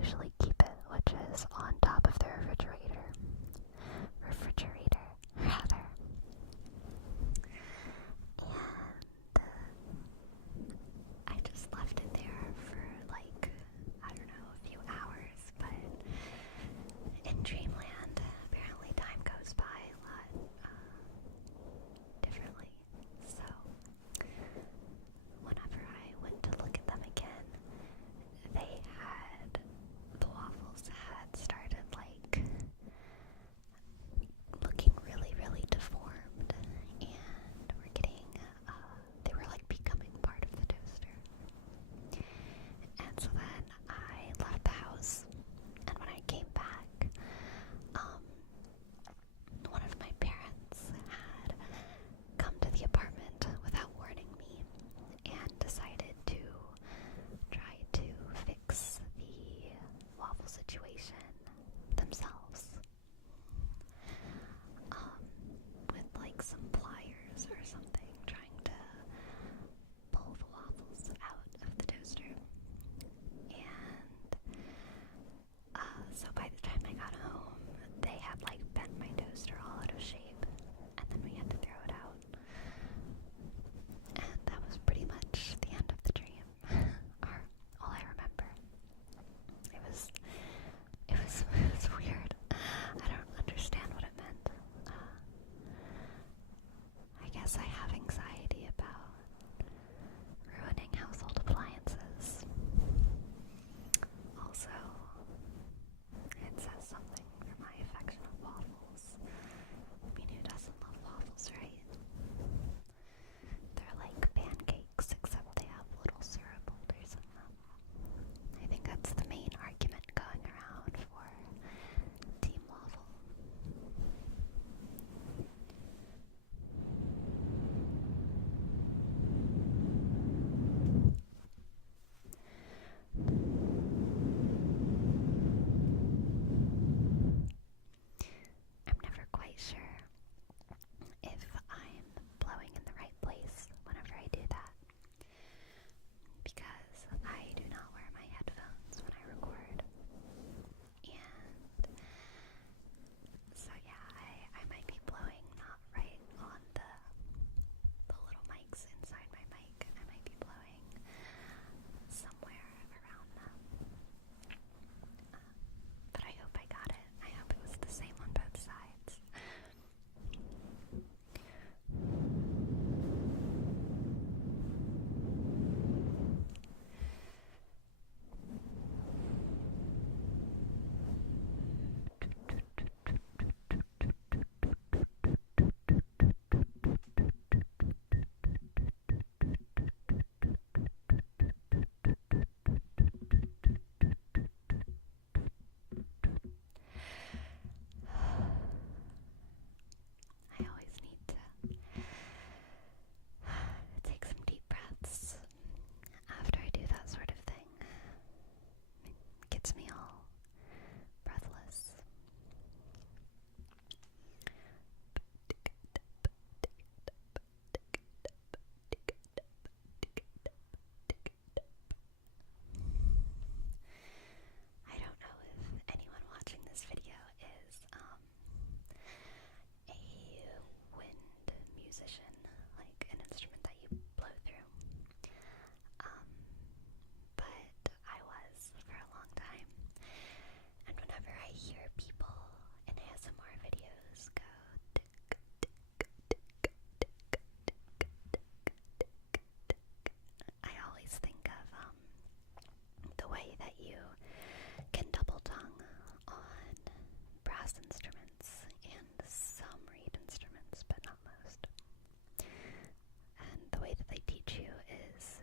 usually keep it, which is on top of the refrigerator rather. And I just left it there for like, I don't know, a few hours, but in Dreamland, apparently time goes by a lot differently. So whenever I went to look at them again, the waffles had started like looking really, really deformed, and they were like becoming part of the toaster. And so then I left the house, and when I came back, one of my parents had come to the apartment without warning me and decided to try to fix the waffle situation themselves. With like some pliers or something, trying to pull the waffles out of the toaster. And so by the time I got home, they had like bent my toaster all out of shape, and then we had to throw it out. And that was pretty much the end of the dream, or all I remember. It was weird. I don't understand what it meant. I guess I have anxiety about ruining household appliances. Also, it says something for my affection of waffles. I mean, who doesn't love waffles, right? They're like pancakes, except they have little syrup holders in them. I think that's the main argument going around for Team Waffle. I'm never quite sure if I'm blowing in the right place whenever I do that, because I do not wear my headphones when I record. And so yeah, I might be blowing not right on the little mics inside my mic. I might be blowing somewhere around them. But I hope I got it. I hope it was the same on both sides. I always need to take some deep breaths after I do that sort of thing. It gets me all breathless. I don't know if anyone watching this video is a wind musician, like an instrument that you blow through. But I was for a long time, and whenever I hear people in ASMR videos go tick, tick, tick, tick, tick, tick, tick, I always think of the way that you can double tongue on brass instruments and some reed instruments, but not most. And the way that they teach you is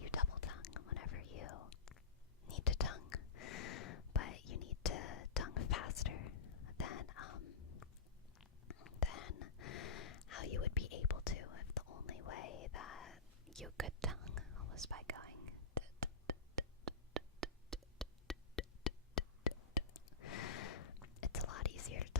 you double tongue whenever you need to tongue, but you need to tongue faster than how you would be able to if the only way that you could tongue was by going. It's a lot easier to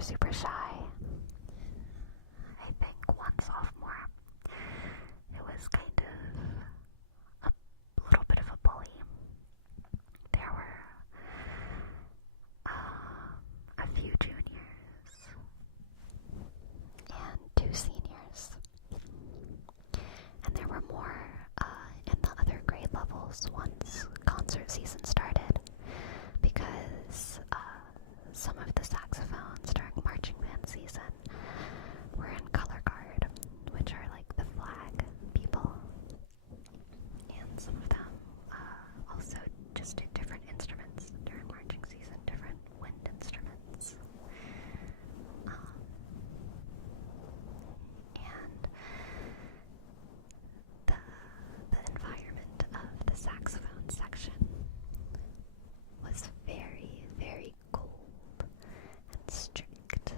super, super shy. I think one sophomore, it was kind of a little bit of a bully. There were a few juniors and 2 seniors, and there were more in the other grade levels once concert season started, because some of the saxophones during marching band season were in color guard, which are like the flag people, and some of them also just did different instruments during marching season, different wind instruments. And the environment of the saxophone section was very, very cold and strict.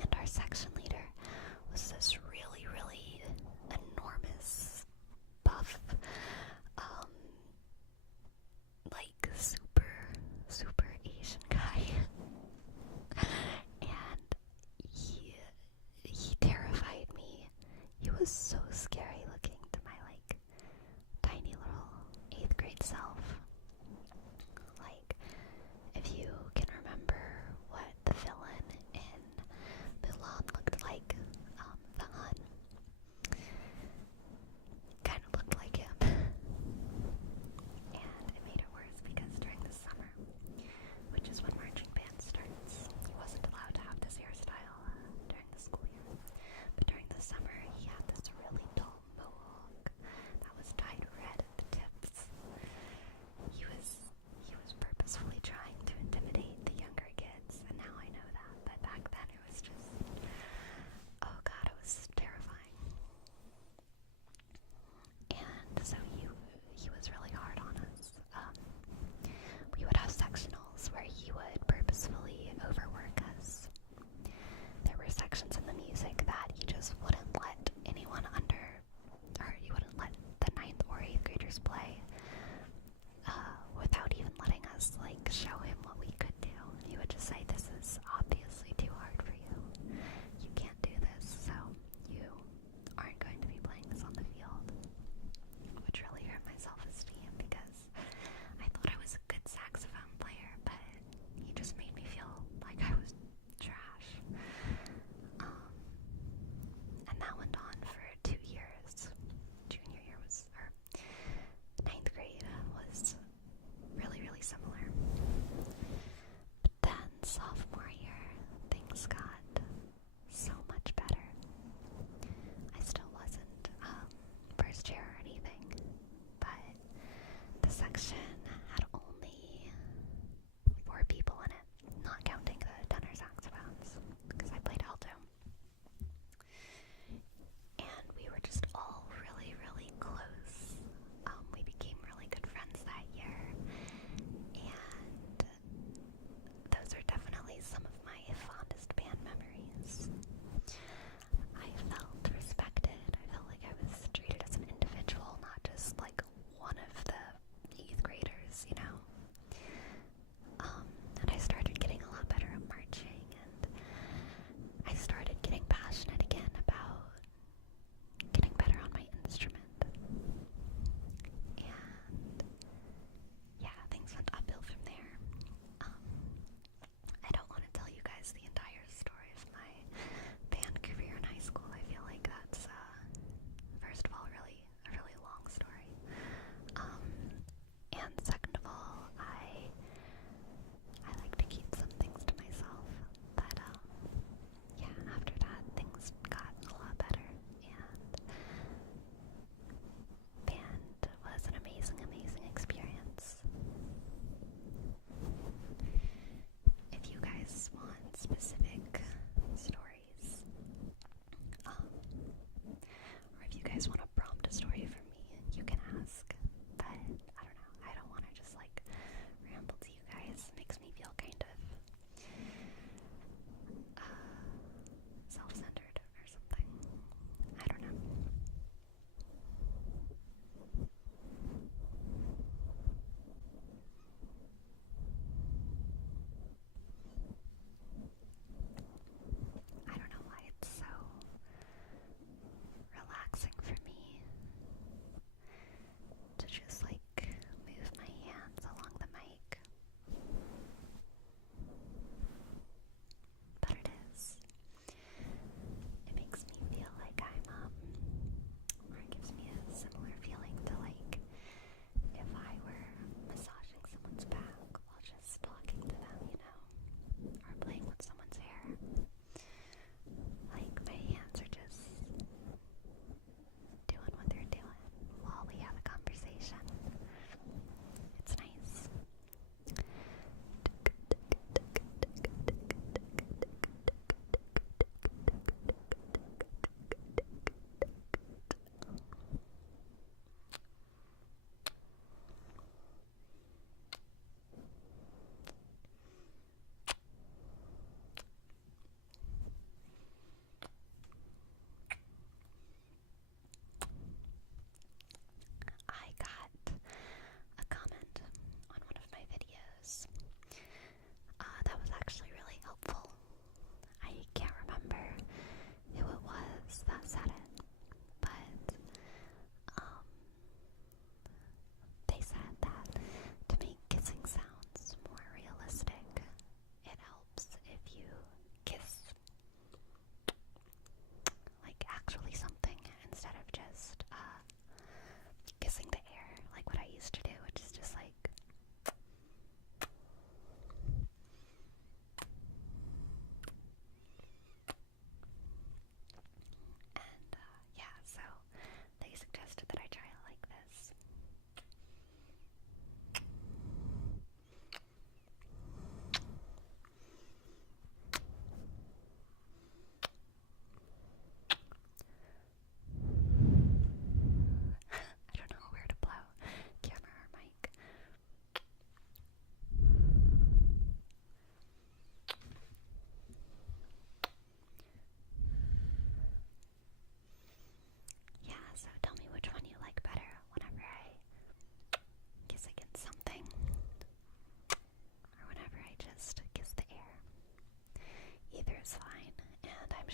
And our section leader was this really, really enormous, buff, like super, super Asian guy. And he terrified me. He was so scary looking to my like tiny little 8th grade self. Like, if you can remember what the villain in Mulan looked like, the Hun kind of looked like him. And it made it worse because during the summer, which is when marching band starts, he wasn't allowed to have this hairstyle during the school year. But during the summer, he had this really dull mohawk that was dyed red at the tips.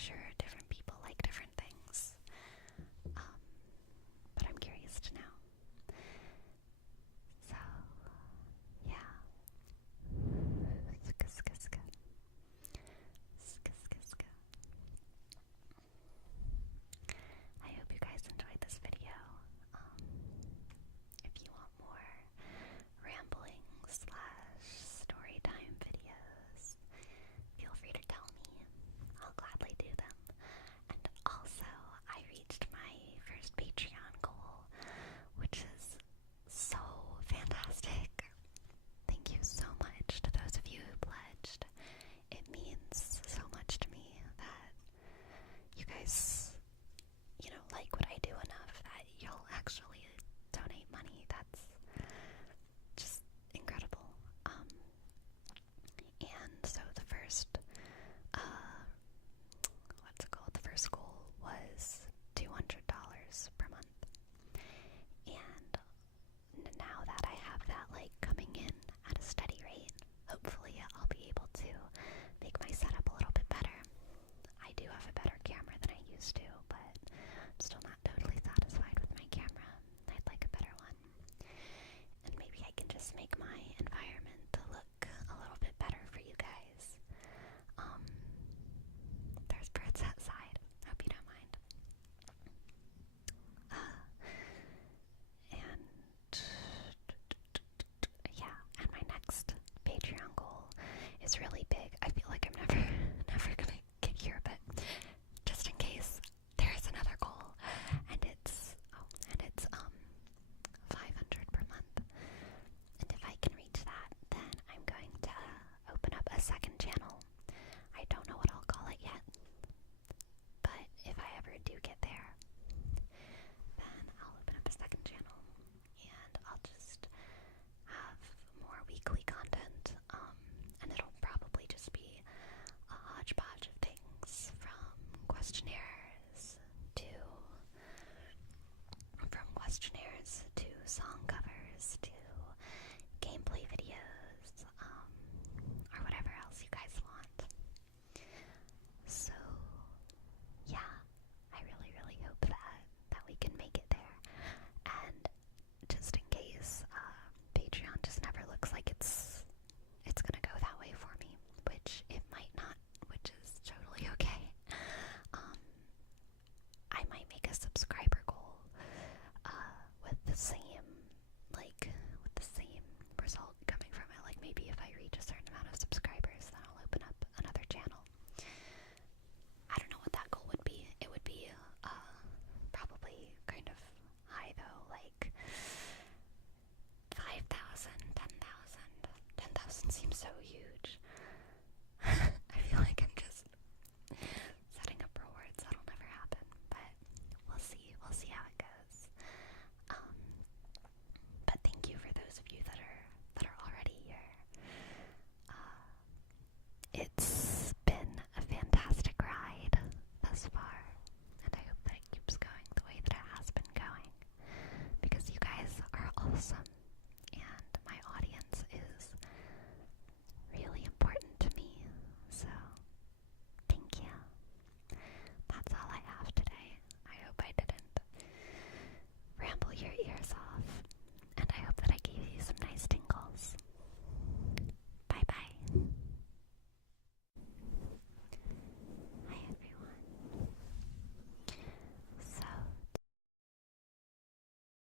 sure different people like different things. But I'm curious to know. So, yeah. Ska, ska, ska. Ska, ska, ska. I hope you guys enjoyed this video. If you want more rambling / story time videos, feel free to tell me. I'll gladly do them. And also, I reached my first Patreon goal, which is so fantastic. Thank you so much to those of you who pledged. It means so much to me that you guys, like what I do enough that you'll actually donate money. That's just incredible. And so the first, the first goal was $200 per month. And now that I have that, coming in at a steady rate, hopefully I'll be able to make my setup a little bit better. I do have a better camera than I used to, but I'm still not totally satisfied with my camera. I'd like a better one. And maybe I can just make my environment look a little bit better for you guys. There's birds outside. Hope you don't mind. And yeah, and my next Patreon goal is really big. I feel like I'm never gonna get here, but just in case, there's another goal, and it's 500 per month. And if I can reach that, then I'm going to open up a second channel. I don't know what I'll call it yet, but if I ever do get there, then I'll open up a second channel, and I'll just have more weekly content, and it'll probably just be a hodgepodge of things, from song covers to gameplay videos, or whatever else you guys want. So yeah, I really, really hope that we can make it there. And just in case, Patreon just never looks like it's gonna go that way for me, which it might not, which is totally okay. I might make a subscriber goal, with the same result coming from it. Like, maybe if I reach a certain amount of subscribers, then I'll open up another channel. I don't know what that goal would be. It would be, probably kind of high though, like 5,000, 10,000. 10,000 seems so huge.